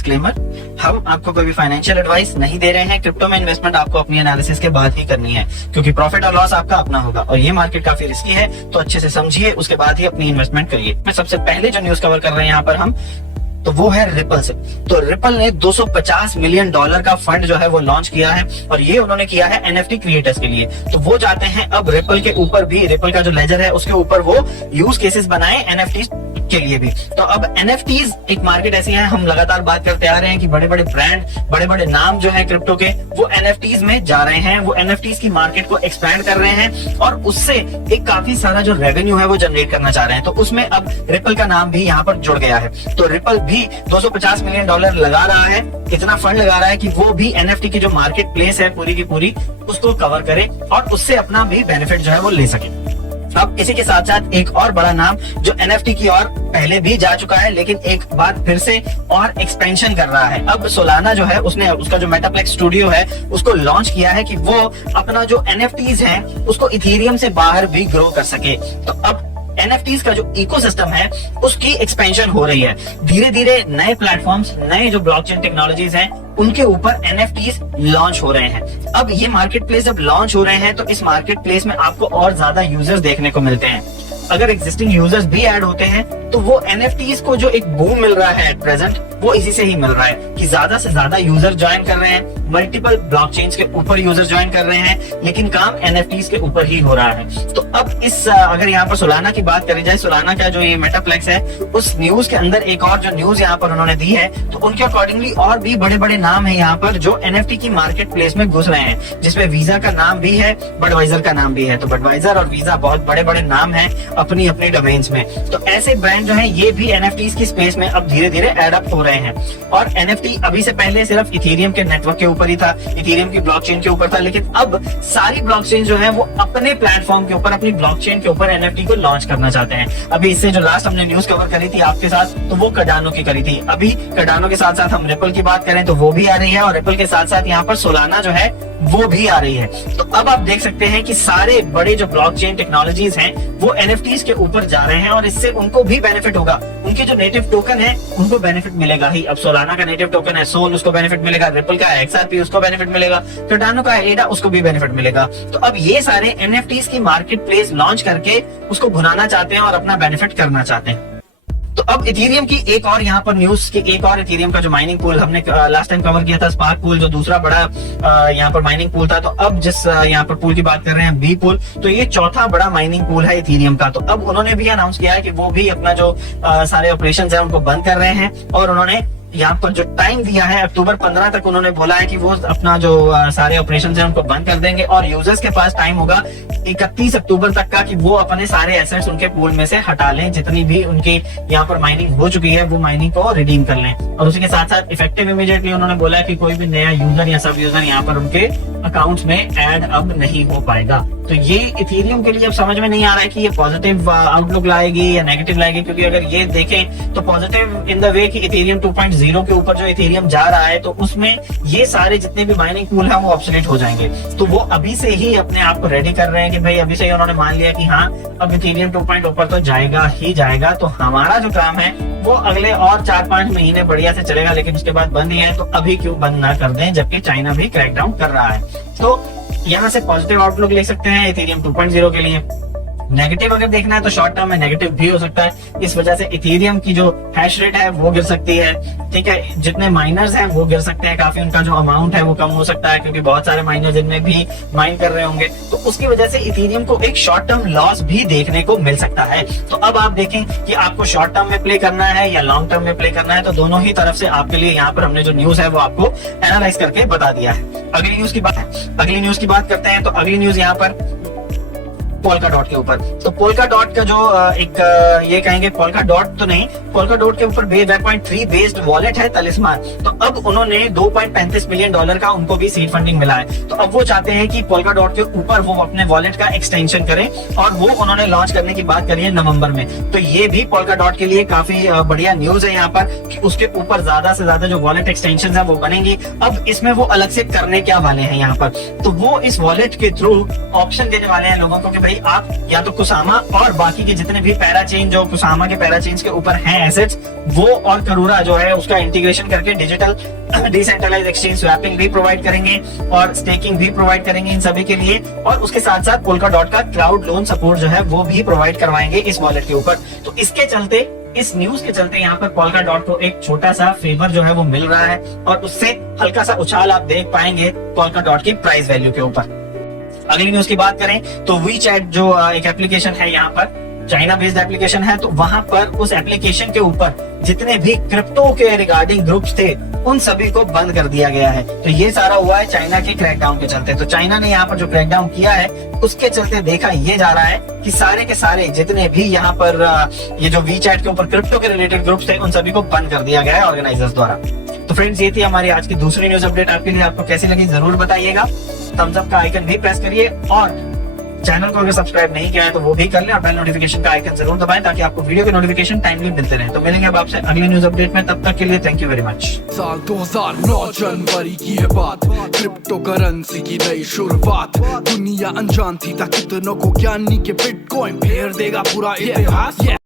Disclaimer, हम आपको कोई भी फाइनेंशियल एडवाइस नहीं दे रहे हैं। क्रिप्टो में इन्वेस्टमेंट आपको अपनी एनालिसिस के बाद ही करनी है, क्योंकि प्रॉफिट और लॉस आपका अपना होगा और ये मार्केट काफी रिस्की है, तो अच्छे से समझिए, उसके बाद ही अपनी इन्वेस्टमेंट करिए। मैं सबसे पहले जो न्यूज कवर कर रहे हैं यहाँ पर हम, तो वो है रिपल से। तो रिपल ने $250 मिलियन का फंड जो है वो लॉन्च किया है और ये उन्होंने किया है एनएफटी क्रिएटर्स के लिए। तो वो चाहते हैं अब रिपल के ऊपर भी, रिपल का जो लेजर है उसके ऊपर वो यूज केसेस बनाए एनएफटी के लिए भी। तो अब एनएफटीज एक मार्केट ऐसी है, हम लगातार बात करते आ रहे हैं कि बड़े बड़े ब्रांड, बड़े बड़े नाम जो है क्रिप्टो के, वो एनएफटीज में जा रहे हैं, वो एनएफटीज की मार्केट को एक्सपैंड कर रहे हैं और उससे एक काफी सारा जो रेवेन्यू है वो जनरेट करना चाह रहे हैं। तो उसमें अब रिपल का नाम भी यहाँ पर जुड़ गया है। तो रिपल भी $250 मिलियन लगा रहा है, इतना फंड लगा रहा है कि वो भी एनएफटी की जो मार्केट प्लेस है पूरी की पूरी उसको कवर करे और उससे अपना भी बेनिफिट जो है वो ले सके। अब इसी के साथ साथ एक और बड़ा नाम जो एनएफटी की ओर पहले भी जा चुका है, लेकिन एक बार फिर से और एक्सपेंशन कर रहा है। अब सोलाना जो है उसने उसका जो मेटाप्लेक्स स्टूडियो है उसको लॉन्च किया है कि वो अपना जो एनएफटीज है उसको इथेरियम से बाहर भी ग्रो कर सके। तो अब एनएफटीज का जो इकोसिस्टम है उसकी एक्सपेंशन हो रही है। धीरे धीरे नए प्लेटफॉर्म्स, नए जो ब्लॉकचेन टेक्नोलॉजीज हैं उनके ऊपर एनएफटीज लॉन्च हो रहे हैं। अब ये मार्केट प्लेस जब लॉन्च हो रहे हैं तो इस मार्केट प्लेस में आपको और ज्यादा यूजर्स देखने को मिलते हैं। अगर एग्जिस्टिंग यूजर्स भी ऐड होते हैं तो वो एनएफटीज को जो एक बूम मिल रहा है एट प्रेजेंट, वो इसी से ही मिल रहा है कि ज्यादा से ज्यादा यूजर ज्वाइन कर रहे हैं, मल्टीपल ब्लॉकचेन्स के ऊपर यूजर ज्वाइन कर रहे हैं, लेकिन काम एनएफटीज के ऊपर ही हो रहा है। तो अब इस अगर यहाँ पर सोलाना की बात करी जाए, सोलाना का जो ये मेटाप्लेक्स है उस न्यूज के अंदर एक और जो न्यूज यहाँ पर उन्होंने दी है, तो उनके अकॉर्डिंगली और भी बड़े बड़े नाम है यहाँ पर जो एनएफटी की मार्केट प्लेस में घुस रहे हैं, जिसमें वीजा का नाम भी है, बडवाइजर का नाम भी है। तो बडवाइजर और वीजा बहुत बड़े बड़े नाम है अपनी अपनी डोमेन्स में। तो ऐसे ब्रांड जो है ये भी एनएफटीज की स्पेस में अब धीरे धीरे एड अप हो रहे हैं। और एनएफटी अभी से पहले सिर्फ इथेरियम के नेटवर्क के ऊपर ही था, इथेरियम की ब्लॉकचेन के ऊपर था, लेकिन अब सारी ब्लॉकचेन जो है वो अपने प्लेटफॉर्म के ऊपर, अपनी ब्लॉकचेन के ऊपर एनएफटी को लॉन्च करना चाहते हैं। अभी इससे जो लास्ट हमने न्यूज कवर करी थी आपके साथ, तो वो कार्डानो की करी थी। अभी कार्डानो के साथ साथ हम रिपल की बात करें तो वो भी आ रही है और रिपल के साथ साथ यहाँ पर सोलाना जो है वो भी आ रही है। तो अब आप देख सकते हैं कि सारे बड़े जो ब्लॉकचेन टेक्नोलॉजीज हैं वो एनएफटीज के ऊपर जा रहे हैं और इससे उनको भी बेनिफिट होगा। उनके जो नेटिव टोकन है उनको बेनिफिट मिलेगा ही। अब सोलाना का नेटिव टोकन है सोल, उसको बेनिफिट मिलेगा, रिपल का एक्सआरपी उसको बेनिफिट मिलेगा, कार्डानो का एडा उसको भी बेनिफिट मिलेगा। तो अब ये सारे एनएफटीज की मार्केट प्लेस लॉन्च करके उसको भुनाना चाहते हैं और अपना बेनिफिट करना चाहते हैं। तो अब इथेरियम की एक और यहाँ पर न्यूज की एक और इथेरियम का जो माइनिंग पूल हमने लास्ट टाइम कवर किया था, स्पार्क पूल जो दूसरा बड़ा यहाँ पर माइनिंग पूल था, तो अब जिस यहाँ पर पूल की बात कर रहे हैं बी पूल, तो ये चौथा बड़ा माइनिंग पूल है इथेरियम का। तो अब उन्होंने भी अनाउंस किया है कि वो भी अपना जो सारे ऑपरेशंस है उनको बंद कर रहे हैं और उन्होंने यहाँ पर जो टाइम दिया है अक्टूबर 15 तक उन्होंने बोला है कि वो अपना जो सारे ऑपरेशंस हैं उनको बंद कर देंगे और यूजर्स के पास टाइम होगा 31 अक्टूबर तक का कि वो अपने सारे एसेट्स उनके पूल में से हटा लें, जितनी भी उनकी यहाँ पर माइनिंग हो चुकी है वो माइनिंग को रिडीम कर लें। और उसी के साथ साथ इफेक्टिव इमीडिएटली उन्होंने बोला है कि कोई भी नया यूजर या सब यूजर यहाँ पर उनके अकाउंट्स में ऐड अब नहीं हो पाएगा। तो ये इथेरियम के लिए अब समझ में नहीं आ रहा है कि ये पॉजिटिव आउटलुक लाएगी या नेगेटिव लाएगी, क्योंकि अगर ये देखें तो पॉजिटिव इन द वे कि इथेरियम 2.0 के ऊपर जो इथेरियम जा रहा है तो उसमें ये सारे जितने भी माइनिंग पूल है वो ऑब्सोलेट हो जाएंगे। तो वो अभी से ही अपने आप को रेडी कर रहे हैं कि भाई अभी से ही उन्होंने मान लिया कि हाँ अब इथेरियम 2.0 पर तो जाएगा ही जाएगा। तो हमारा जो काम है वो अगले और 4-5 महीने बढ़िया से चलेगा, लेकिन उसके बाद बंद ही है, तो अभी क्यों बंद ना कर दें, जबकि चाइना भी क्रैकडाउन कर रहा है। तो यहाँ से पॉजिटिव आउटलुक ले सकते हैं इथेरियम 2.0 के लिए। नेगेटिव अगर देखना है तो शॉर्ट टर्म में नेगेटिव भी हो सकता है, इस वजह से इथेरियम की जो हैश रेट है वो गिर सकती है। ठीक है, जितने माइनर्स हैं वो गिर सकते हैं, काफी उनका जो अमाउंट है वो कम हो सकता है, क्योंकि बहुत सारे माइनर्स इनमें भी माइन कर रहे होंगे। तो उसकी वजह से इथेरियम को एक शॉर्ट टर्म लॉस भी देखने को मिल सकता है। तो अब आप देखें कि आपको शॉर्ट टर्म में प्ले करना है या लॉन्ग टर्म में प्ले करना है, तो दोनों ही तरफ से आपके लिए यहाँ पर हमने जो न्यूज है वो आपको एनालाइज करके बता दिया है। अगली न्यूज की बात करते हैं। तो अगली न्यूज यहाँ पर पोल्का डॉट के ऊपर। तो पोल्का डॉट का जो एक ये कहेंगे पोल्का डॉट तो नहीं, पोल्का डॉट के ऊपर Web3 बेस्ड वॉलेट है तलिस्मान। तो अब उन्होंने $2.35 मिलियन का उनको भी सीड फंडिंग मिला है। तो अब वो चाहते हैं कि पोल्का डॉट के ऊपर वो अपने वॉलेट का एक्सटेंशन करें और वो उन्होंने लॉन्च करने की बात करी है नवंबर में। तो ये भी पोल्का डॉट के लिए काफी बढ़िया न्यूज है यहाँ पर कि उसके ऊपर ज्यादा से ज्यादा जो वॉलेट एक्सटेंशन है वो बनेंगी। अब इसमें वो अलग से करने क्या वाले हैं यहाँ पर, तो वो इस वॉलेट के थ्रू ऑप्शन देने वाले हैं लोगों को कि भाई आप या तो कुसामा और बाकी के जितने भी पैराचेन जो कुसामा के पैराचेन के ऊपर हैं एसेट्स, वो और करूरा जो है उसका इंटीग्रेशन करके डिजिटल डिसेंट्रलाइज एक्सचेंज स्वैपिंग भी प्रोवाइड करेंगे और स्टेकिंग भी प्रोवाइड करेंगे इन सभी के लिए। और उसके साथ साथ पोल्काडॉट का क्लाउड लोन सपोर्ट जो है वो भी प्रोवाइड करवाएंगे इस वॉलेट के ऊपर। तो इसके चलते, इस न्यूज के चलते यहाँ पर पोल्काडॉट को एक छोटा सा फेवर जो है वो मिल रहा है और उससे हल्का सा उछाल आप देख पाएंगे पोल्काडॉट की प्राइस वैल्यू के ऊपर। अगली न्यूज की बात करें तो वीचैट जो एक एप्लीकेशन है यहाँ पर चाइना बेस्ड एप्लीकेशन है, तो वहां पर उस एप्लीकेशन के ऊपर जितने भी क्रिप्टो के रिगार्डिंग ग्रुप्स थे उन सभी को बंद कर दिया गया है। तो ये सारा हुआ है चाइना के क्रैकडाउन के चलते। तो चाइना ने यहाँ पर जो क्रैकडाउन किया है उसके चलते देखा ये जा रहा है कि सारे के सारे जितने भी यहाँ पर ये जो वीचैट के ऊपर क्रिप्टो के रिलेटेड ग्रुप्स थे उन सभी को बंद कर दिया गया है ऑर्गेनाइजर्स द्वारा। तो फ्रेंड्स ये थी हमारी आज की दूसरी न्यूज अपडेट। आपके लिए आपको कैसी लगी जरूर बताइएगा। थम्स अप का आइकन भी प्रेस करिए और चैनल को अगर सब्सक्राइब नहीं किया है तो वो भी कर लें और बेल नोटिफिकेशन का आइकन जरूर दबाएं ताकि आपको वीडियो के नोटिफिकेशन टाइमली मिलते रहे। तो मिलेंगे अब आपसे अगली न्यूज अपडेट में, तब तक के लिए थैंक यू वेरी मच। साल 2009 जनवरी की है बात, क्रिप्टो करेंसी की नई शुरुआत। दुनिया अनजान थी था कितनों को ज्ञानी के बिटकॉइन फेर देगा पूरा इतिहास।